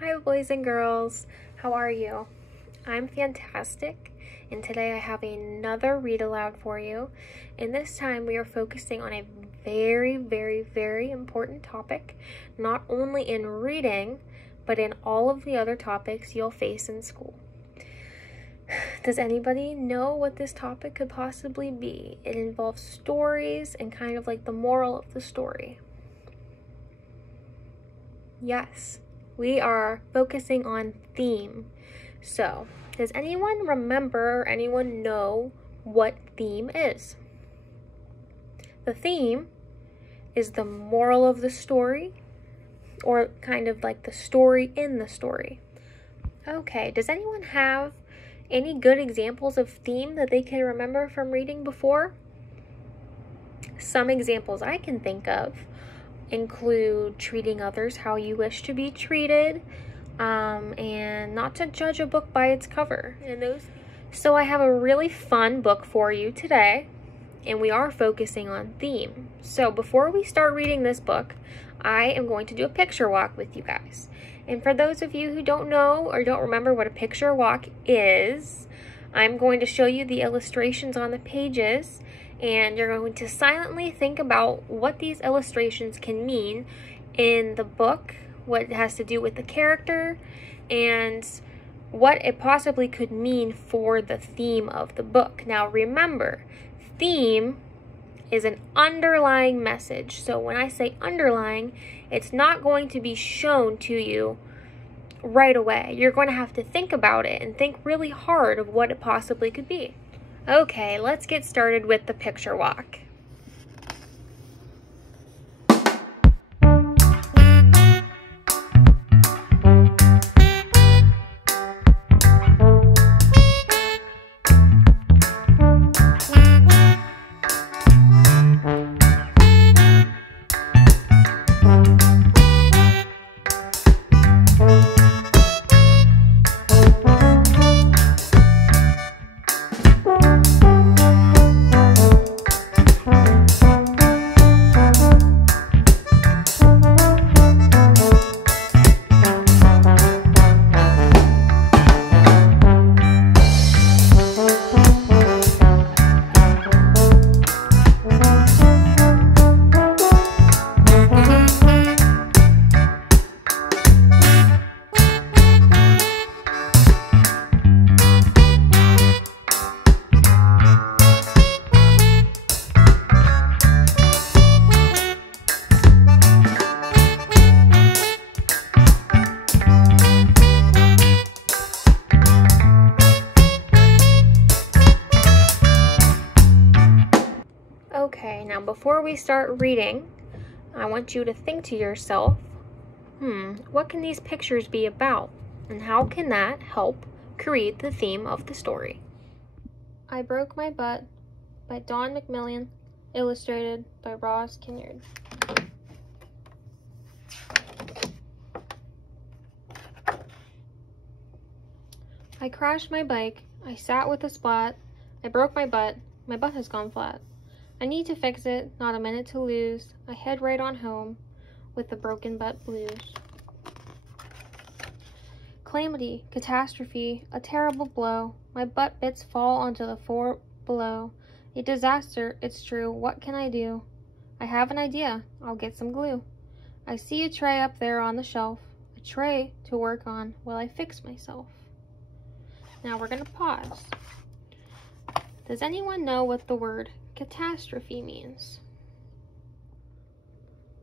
Hi boys and girls, how are you? I'm fantastic, and today I have another read aloud for you, and this time we are focusing on a very important topic, not only in reading, but in all of the other topics you'll face in school. Does anybody know what this topic could possibly be? It involves stories and kind of like the moral of the story. Yes. We are focusing on theme. So, does anyone remember or anyone know what theme is? The theme is the moral of the story, or kind of like the story in the story. Okay, does anyone have any good examples of theme that they can remember from reading before? Some examples I can think of include treating others how you wish to be treated, and not to judge a book by its cover. So I have a really fun book for you today, and we are focusing on theme. So before we start reading this book, I am going to do a picture walk with you guys. And for those of you who don't know or don't remember what a picture walk is, I'm going to show you the illustrations on the pages, and you're going to silently think about what these illustrations can mean in the book, what it has to do with the character, and what it possibly could mean for the theme of the book. Now remember, theme is an underlying message. So when I say underlying, it's not going to be shown to you right away. You're going to have to think about it and think really hard of what it possibly could be. Okay, let's get started with the picture walk. Okay, now before we start reading, I want you to think to yourself, what can these pictures be about? And how can that help create the theme of the story? I Broke My Butt by Don McMillan, illustrated by Ross Kinnaird. I crashed my bike, I sat with a spot, I broke my butt has gone flat. I need to fix it, not a minute to lose. I head right on home with the broken butt blues. Calamity, catastrophe, a terrible blow. My butt bits fall onto the floor below. A disaster, it's true. What can I do? I have an idea. I'll get some glue. I see a tray up there on the shelf. A tray to work on while I fix myself. Now we're going to pause. Does anyone know what the word catastrophe means?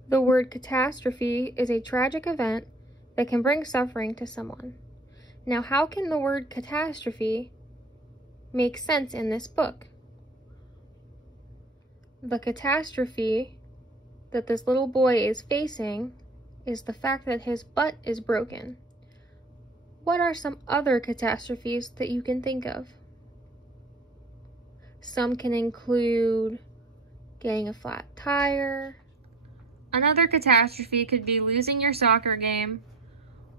The word catastrophe is a tragic event that can bring suffering to someone. Now, how can the word catastrophe make sense in this book? The catastrophe that this little boy is facing is the fact that his butt is broken. What are some other catastrophes that you can think of? Some can include getting a flat tire. Another catastrophe could be losing your soccer game.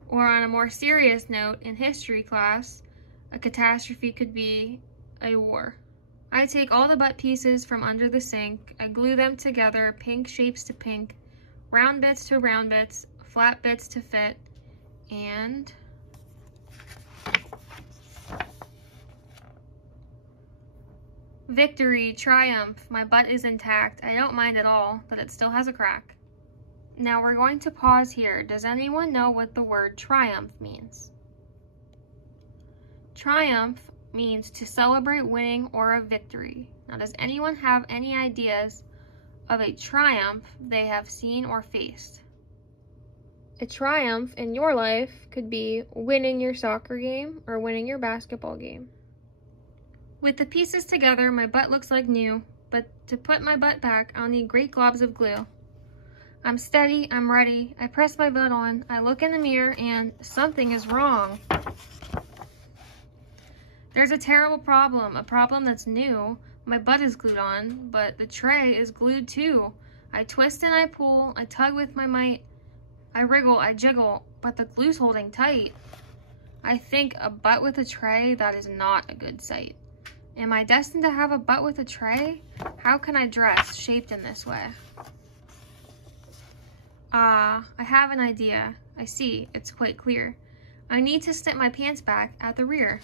Or on a more serious note, in history class, a catastrophe could be a war. I take all the butt pieces from under the sink, I glue them together, pink shapes to pink, round bits to round bits, flat bits to fit, And victory, triumph, my butt is intact. I don't mind at all, but it still has a crack. Now we're going to pause here. Does anyone know what the word triumph means? Triumph means to celebrate winning or a victory. Now, does anyone have any ideas of a triumph they have seen or faced? A triumph in your life could be winning your soccer game or winning your basketball game. With the pieces together, my butt looks like new, but to put my butt back, I'll need great globs of glue. I'm steady, I'm ready. I press my butt on, I look in the mirror, and something is wrong. There's a terrible problem, a problem that's new. My butt is glued on, but the tray is glued too. I twist and I pull, I tug with my might. I wriggle, I jiggle, but the glue's holding tight. I think a butt with a tray, that is not a good sight. Am I destined to have a butt with a tray? How can I dress shaped in this way? I have an idea. I see, it's quite clear. I need to snip my pants back at the rear.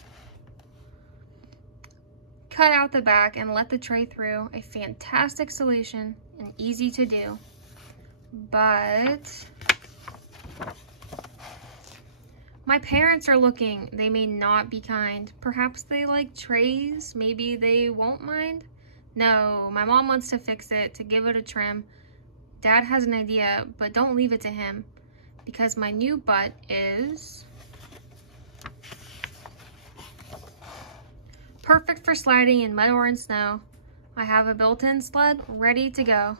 Cut out the back and let the tray through. A fantastic solution and easy to do. But my parents are looking. They may not be kind. Perhaps they like trays. Maybe they won't mind. No, my mom wants to fix it, to give it a trim. Dad has an idea, but don't leave it to him, because my new butt is perfect for sliding in mud or in snow. I have a built-in sled ready to go.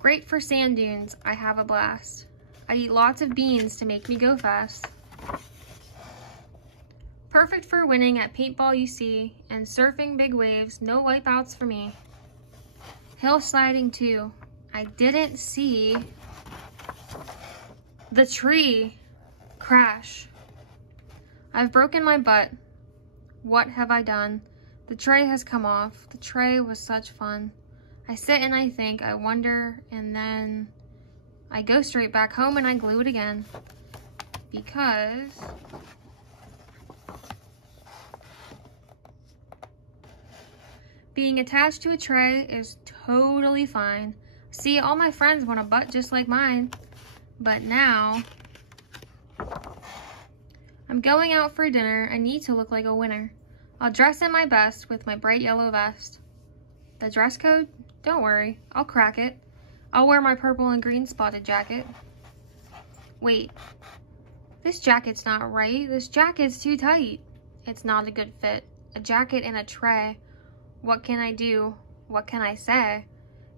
Great for sand dunes. I have a blast. I eat lots of beans to make me go fast. Perfect for winning at paintball, you see, and surfing big waves. No wipeouts for me. Hill sliding too. I didn't see the tree crash. I've broken my butt. What have I done? The tray has come off. The tray was such fun. I sit and I think, I wonder, and then I go straight back home and I glue it again. Because being attached to a tray is totally fine. See, all my friends want a butt just like mine. But now I'm going out for dinner. I need to look like a winner. I'll dress in my best with my bright yellow vest. The dress code? Don't worry, I'll crack it. I'll wear my purple and green spotted jacket. Wait, this jacket's not right. This jacket's too tight. It's not a good fit. A jacket in a tray. What can I do? What can I say?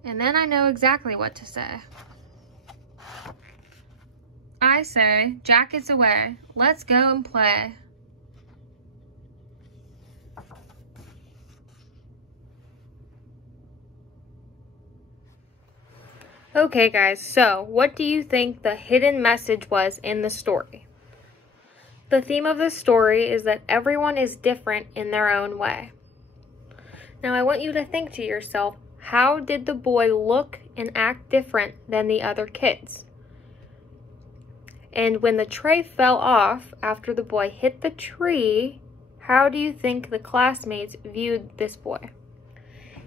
And then I know exactly what to say. I say, jackets away. Let's go and play. Okay guys, so what do you think the hidden message was in the story? The theme of the story is that everyone is different in their own way. Now I want you to think to yourself, how did the boy look and act different than the other kids? And when the tray fell off after the boy hit the tree, how do you think the classmates viewed this boy?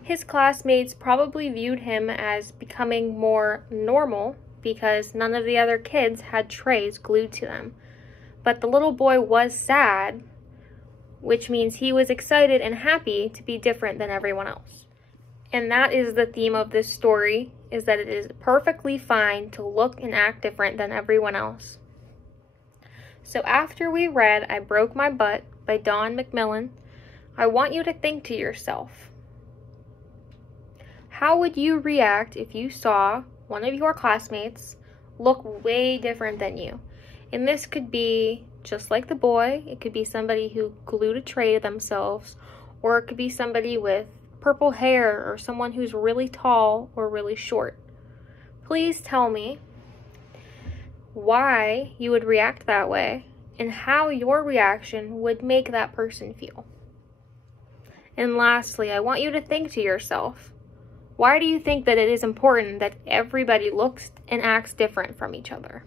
His classmates probably viewed him as becoming more normal because none of the other kids had trays glued to them. But the little boy was sad, which means he was excited and happy to be different than everyone else. And that is the theme of this story, is that it is perfectly fine to look and act different than everyone else. So after we read I Broke My Butt by McMillan, I want you to think to yourself, how would you react if you saw one of your classmates look way different than you? And this could be just like the boy. It could be somebody who glued a tray to themselves, or it could be somebody with purple hair, or someone who's really tall or really short. Please tell me why you would react that way and how your reaction would make that person feel. And lastly, I want you to think to yourself, why do you think that it is important that everybody looks and acts different from each other?